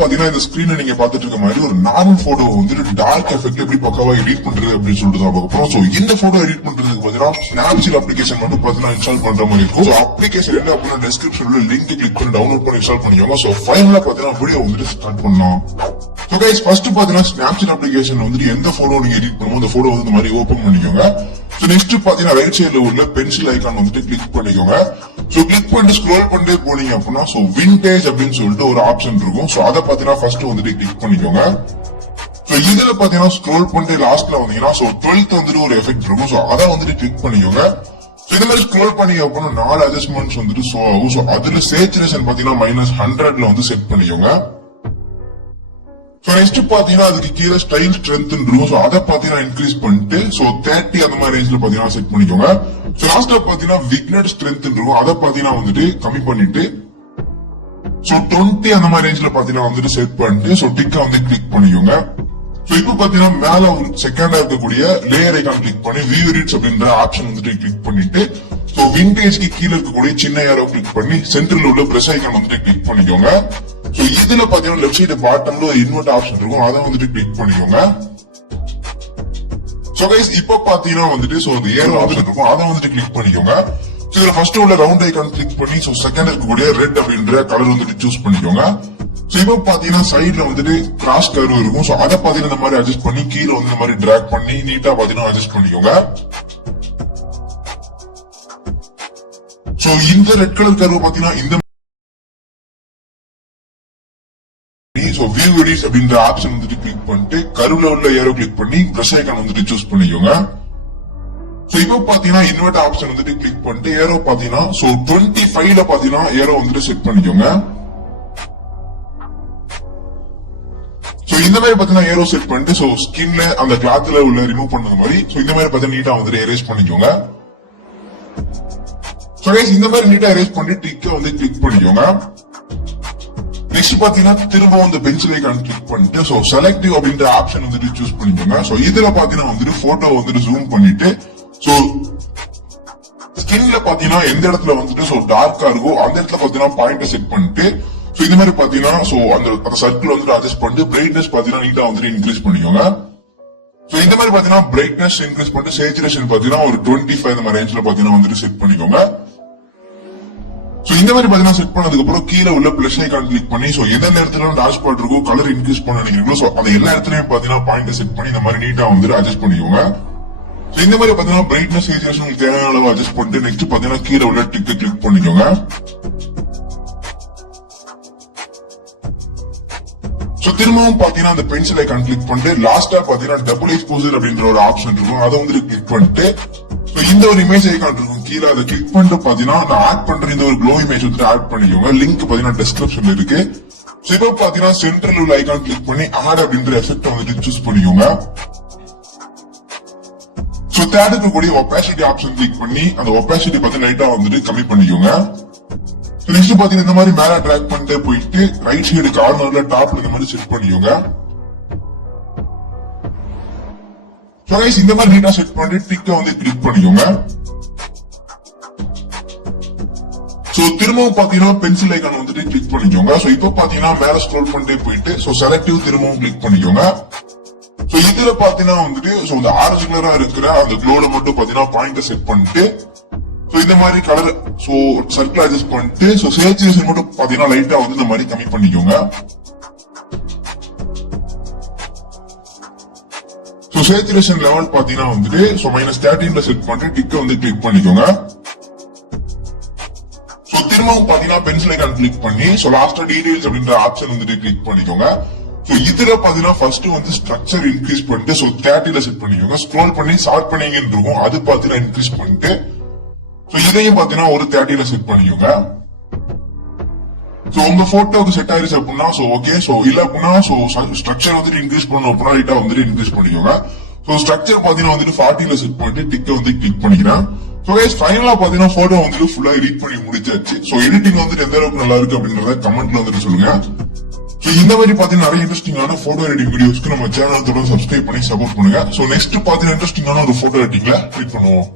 பாத்தீங்கன்னா இந்த ஸ்கிரீன்ல நீங்க பாத்துட்டு இருக்க மாதிரி ஒரு நார்மல் போட்டோ வந்துட்டு டார்க் எஃபெக்ட் எப்படி பக்காவா எடிட் பண்றது அப்படின்னு சொல்லிட்டு தான் பார்க்க சோ இந்த போட்டோ எடிட் பண்றதுக்கு பாத்தீங்கன்னா ஸ்னாப்சீட் அப்ளிகேஷன் மட்டும் பாத்தீங்கன்னா இன்ஸ்டால் பண்ற மாதிரி இருக்கும். அப்ளிகேஷன் என்ன அப்படின்னா டிஸ்கிரிப்ஷன்ல லிங்க் கிளிக் பண்ணி டவுன்லோட் பண்ணி இன்ஸ்டால் பண்ணிக்கோங்க. சோ ஃபைனலா பாத்தீங்கன்னா வீடியோ வந்துட்டு ஸ்டார்ட் பண்ணலாம். சோ கைஸ் ஃபர்ஸ்ட் பாத்தீங்கன்னா ஸ்னாப்சீட் அப்ளிகேஷன் வந்துட்டு எந்த போட்டோ நீங்க எடிட் பண்ணுமோ அந்த போட்டோ வந்து இந்த மாதிரி ஓபன் பண்ணிக்கோங்க. சோ நெக்ஸ்ட் பாத்தீங்கன்னா ரைட் சைடுல உள்ள பென்சில் ஐகான் வந்துட்டு கிளிக் பண்ணிக்கோங்க. சோ கிளிக் பண்ணிட்டு ஸ்க்ரோல் பண்ணிட்டே போனீங்க அப்படின்னா சோ விண்டேஜ் அப்படின்னு சொல்லிட்டு ஒரு ஆப்ஷன் இருக்கும். சோ அதை பாத்தீங்கன்னா ஃபர்ஸ்ட் வந்துட்டு கிளிக் பண்ணிக்கோங்க. சோ இதுல பாத்தீங்கன்னா ஸ்க்ரோல் பண்ணிட்டு லாஸ்ட்ல வந்தீங்கன்னா சோ 12th வந்துட்டு ஒரு எஃபெக்ட் இருக்கும். சோ அதை வந்துட்டு கிளிக் பண்ணிக்கோங்க. இந்த மாதிரி ஸ்க்ரோல் பண்ணீங்க அப்படின்னா 4 அட்ஜஸ்ட்மெண்ட்ஸ் வந்துட்டு ஷோ ஆகும். சோ அதுல சேச்சுரேஷன் பாத்தீங்கன்னா -100ல வந்து செட் பண்ணிக்கோங்க. நெக்ஸ்ட் பாத்தீங்கன்னா அதுக்கு கீழே ஸ்டைல் ஸ்ட்ரென்த் இருக்கும். சோ அதை பாத்தீங்கன்னா இன்க்ரீஸ் பண்ணிட்டு சோ 30 அந்த மாதிரி ரேஞ்ச்ல பாத்தீங்கன்னா செட் பண்ணிக்கோங்க. சோ லாஸ்டா பாத்தீங்கன்னா விக்னட் ஸ்ட்ரென்த் இருக்கும். அதை பாத்தீங்கன்னா வந்துட்டு கம்மி பண்ணிட்டு சோ 20 அந்த மாதிரி ரேஞ்ச்ல பாத்தீங்கன்னா வந்துட்டு செட் பண்ணிட்டு சோ டிக்க வந்து கிளிக் பண்ணிக்கோங்க. சோ இப்ப பாத்தீங்கன்னா மேல ஒரு செகண்டா இருக்கக்கூடிய லேயர் ஐகான் கிளிக் பண்ணி வியூ ரீட்ஸ் அப்படின்ற ஆப்ஷன் வந்துட்டு கிளிக் பண்ணிட்டு சோ விண்டேஜ்க்கு கீழே இருக்கக்கூடிய சின்ன ஏரோ கிளிக் பண்ணி சென்டர்ல உள்ள பிரஸ் ஐகான் வந்துட்டு கிளிக் பண்ணிக்கோங்க. சோ இதுல பாத்தீங்கன்னா லெஃப்ட் சைடு பாட்டம்ல இன்வெர்ட் ஆப்ஷன் இருக்கும். அதை வந்துட்டு கிளிக் பண்ணிக்கோங்க. சோ கைஸ் இப்ப பாத்தீங்கன்னா வந்துட்டு சோ அந்த ஏரோ ஆப்ஷன் இருக்கும். அதை வந்துட்டு கிளிக் பண்ணிக்கோங்க. இதுல ஃபர்ஸ்ட் உள்ள ரவுண்ட் ஐகான் கிளிக் பண்ணி சோ செகண்ட் இருக்கக்கூடிய ரெட் அப்படின்ற கலர் வந்துட்டு சூஸ் பண்ணிக்கோங்க. சோ இப்ப பாத்தீங்கன்னா சைடுல வந்துட்டு கிராஸ் கர்வ் இருக்கும். சோ அதை பாத்தீங்கன்னா இந்த மாதிரி அட்ஜஸ்ட் பண்ணி கீழே வந்து இந்த மாதிரி டிராக் பண்ணி நீட்டா பாத்தீங்கன்னா அட்ஜஸ்ட் பண்ணிக்கோங்க. சோ இந்த ரெட் கலர் கர்வ் பாத்தீங்கன்னா இந்த வியூ எடிட்ஸ் அப்படின்ற ஆப்ஷன் வந்துட்டு கிளிக் பண்ணிட்டு கர்வ்ல உள்ள ஏரோ கிளிக் பண்ணி பிரஷ் ஐகான் வந்துட்டு சூஸ் பண்ணிக்கோங்க. சோ இப்போ பாத்தீங்கன்னா இன்வெர்ட் ஆப்ஷன் வந்துட்டு கிளிக் பண்ணிட்டு ஏரோ பாத்தீங்கன்னா சோ 25ல பாத்தீங்கன்னா ஏரோ வந்துட்டு செட் பண்ணிக்கோங்க. சோ இந்த மாதிரி பாத்தீங்கன்னா ஏரோ செட் பண்ணிட்டு சோ ஸ்கின்ல அந்த கிளாத்ல உள்ள ரிமூவ் பண்ணது மாதிரி சோ இந்த மாதிரி பாத்தீங்கன்னா நீட்டா வந்துட்டு எரேஸ் பண்ணிக்கோங்க. சோ கைஸ் இந்த மாதிரி நீட்டா எரேஸ் பண்ணி டிக்க வந்து கிளிக் பண்ணிக்கோங்க. நெக்ஸ்ட் பாத்தீங்கன்னா திரும்ப இந்த பென்சில் ஐகான் கிளிக் பண்ணிட்டு சோ செலக்டிவ் அப்படின்ற ஆப்ஷன் வந்துட்டு சூஸ் பண்ணிக்கோங்க. சோ இதுல பாத்தீங்கன்னா வந்துட்டு போட்டோ வந்துட்டு ஜூம் பண்ணிட்டு சோ ஸ்கின்ல பாத்தீங்கன்னா எந்த இடத்துல வந்துட்டு சோ டார்க்கா இருக்கோ அந்த இடத்துல பாத்தீங்கன்னா பாயிண்ட் செட் பண்ணிட்டு சோ இந்த மாதிரி பாத்தீங்கன்னா சோ அந்த சர்க்கிள் வந்துட்டு அட்ஜஸ்ட் பண்ணிட்டு பிரைட்னஸ் பாத்தீங்கன்னா நீட்டா வந்துட்டு இன்க்ரீஸ் பண்ணிக்கோங்க. சோ இந்த மாதிரி பாத்தீங்கன்னா பிரைட்னஸ் இன்க்ரீஸ் பண்ணிட்டு சேச்சுரேஷன் பாத்தீங்கன்னா ஒரு 25 அந்த மாதிரி ரேஞ்ச்ல பாத்தீங்கன்னா வந்துட்டு செட் பண்ணிக்கோங்க. சோ இந்த மாதிரி பாத்தீங்கன்னா செட் பண்ணதுக்கு அப்புறம் கீழே உள்ள பிளஸ் ஐகான் கிளிக் பண்ணி சோ எந்த நேரத்துல டாஷ் பாட் இருக்கோ கலர் இன்க்ரீஸ் பண்ண நினைக்கிறீங்களோ சோ அந்த எல்லா இடத்துலயும் பாத்தீங்கன்னா பாயிண்ட் செட் பண்ணி இந்த மாதிரி நீட்டா வந்துட்டு அட்ஜஸ்ட் பண்ணிக்கோங்க. இந்த மாதிரி பாத்தீங்கன்னா பிரைட்னஸ் சேச்சுரேஷன் உங்களுக்கு தேவையான அளவு அட்ஜஸ்ட் பண்ணிட்டு நெக்ஸ்ட் பாத்தீங்கன்னா கீழே உள்ள டிக்க கிளிக் பண்ணிக்கோங்க. சோ திரும்பவும் பாத்தீங்கன்னா அந்த பென்சில் ஐகான் கிளிக் பண்ணிட்டு லாஸ்டா பாத்தீங்கன்னா டபுள் எக்ஸ்போசர் அப்படின்ற ஒரு ஆப்ஷன் இருக்கும். அதை வந்து கிளிக் பண்ணிட்டு இந்த ஒரு இமேஜ் ஐகான் இருக்கும் கீழே அதை கிளிக் பண்ணிட்டு பாத்தீங்கன்னா நான் ஆட் பண்ற இந்த ஒரு க்ளோ இமேஜ் வந்து ஆட் பண்ணிக்கோங்க. லிங்க் பாத்தீங்கன்னா டிஸ்கிரிப்ஷன்ல இருக்கு. சோ இப்போ பாத்தீங்கன்னா சென்டர்ல உள்ள ஐகான் கிளிக் பண்ணி ஆட் அப்படின்ற எஃபெக்ட் வந்துட்டு சூஸ் பண்ணிக்கோங்க. சோ தேர்ட் இருக்கக்கூடிய ஒபாசிட்டி ஆப்ஷன் கிளிக் பண்ணி அந்த ஒபாசிட்டி பாத்தீங்கன்னா லைட்டா வந்துட்டு கம்மி பண்ணிக்கோங்க. நெக்ஸ்ட் பாத்தீங்கன்னா இந்த மாதிரி மேல டிராக் பண்ணிட்டே போயிட்டு ரைட் சைடு கார்னர்ல டாப்ல இந்த மாதிரி செட் பண்ணிக்கோங்க. சோ கைஸ் இந்த மாதிரி நீட்டா செட் பண்ணிட்டு டிக்க வந்து கிளிக் பண்ணிக்கோங்க. சோ திரும்பவும் பாத்தீங்கன்னா பென்சில் ஐகான் வந்துட்டு கிளிக் பண்ணிக்கோங்க. சோ இப்போ பாத்தீங்கன்னா மேல ஸ்க்ரோல் பண்ணிட்டே போயிட்டு சோ செலக்டிவ் திரும்பவும் கிளிக் பண்ணிக்கோங்க. சோ இதுல பாத்தீங்கன்னா வந்துட்டு சோ இந்த ஆரஞ்சு கலரா இருக்கிற அந்த க்ளோல மட்டும் பாத்தீங்கன்னா பாயிண்ட் செட் பண்ணிட்டு சோ இந்த மாதிரி கலர் சோ சர்க்கிள் அட்ஜஸ்ட் பண்ணிட்டு சோ சேச்சுரேஷன் மட்டும் பாத்தீங்கன்னா லைட்டா வந்து இந்த மாதிரி கம்மி பண்ணிக்கோங்க. சோ சேச்சுரேஷன் லெவல் பாத்தீங்கன்னா வந்துட்டு சோ -13ல செட் பண்ணிட்டு டிக்க வந்து கிளிக் பண்ணிக்கோங்க. சோ திரும்பவும் பாத்தீங்கன்னா பென்சில் ஐகான் கிளிக் பண்ணி சோ லாஸ்டா டீடைல்ஸ் அப்படின்ற ஆப்ஷன் வந்துட்டு கிளிக் பண்ணிக்கோங்க. சோ இதுல பாத்தீங்கன்னா ஃபர்ஸ்ட் வந்து ஸ்ட்ரக்சர் இன்க்ரீஸ் பண்ணிட்டு சோ 30ல செட் பண்ணிக்கோங்க. ஸ்க்ரோல் பண்ணி ஷார்ட் பண்ணீங்கன்னு இருக்கும். அது பாத்தீங்கன்னா இன்க்ரீஸ் பண்ணிட்டு சோ இதையும் பாத்தீங்கன்னா ஒரு 30ல செட் பண்ணிக்கோங்க. சோ உங்க போட்டோக்கு செட் ஆயிருச்சு அப்படின்னா சோ ஓகே. சோ இல்ல அப்படின்னா சோ ஸ்ட்ரக்சர் வந்துட்டு இன்க்ரீஸ் பண்ணணும் அப்படின்னா லைட்டா வந்துட்டு இன்க்ரீஸ் பண்ணிக்கோங்க. சோ ஸ்ட்ரக்சர் பாத்தீங்கன்னா வந்துட்டு 40ல செட் பண்ணிட்டு டிக்க வந்து கிளிக் பண்ணிக்கிறேன். சோ கைஸ் ஃபைனலா பாத்தீங்கன்னா போட்டோ வந்துட்டு ஃபுல்லா எடிட் பண்ணி முடிச்சாச்சு. சோ எடிட்டிங் வந்துட்டு எந்த அளவுக்கு நல்லா இருக்கு அப்படின்றத கமெண்ட்ல வந்துட்டு சொல்லுங்க. சோ இந்த மாதிரி பாத்தீங்கன்னா நிறைய இன்ட்ரெஸ்டிங்கான போட்டோ எடிட்டிங் வீடியோஸ்க்கு நம்ம சேனல் தொடர்ந்து சப்ஸ்கிரைப் பண்ணி சப்போர்ட் பண்ணுங்க. சோ நெக்ஸ்ட் பாத்தீங்கன்னா இன்ட்ரெஸ்டிங்கான ஒரு போட்டோ எடிட்டிங்ல மீட் பண்ணுவோம்.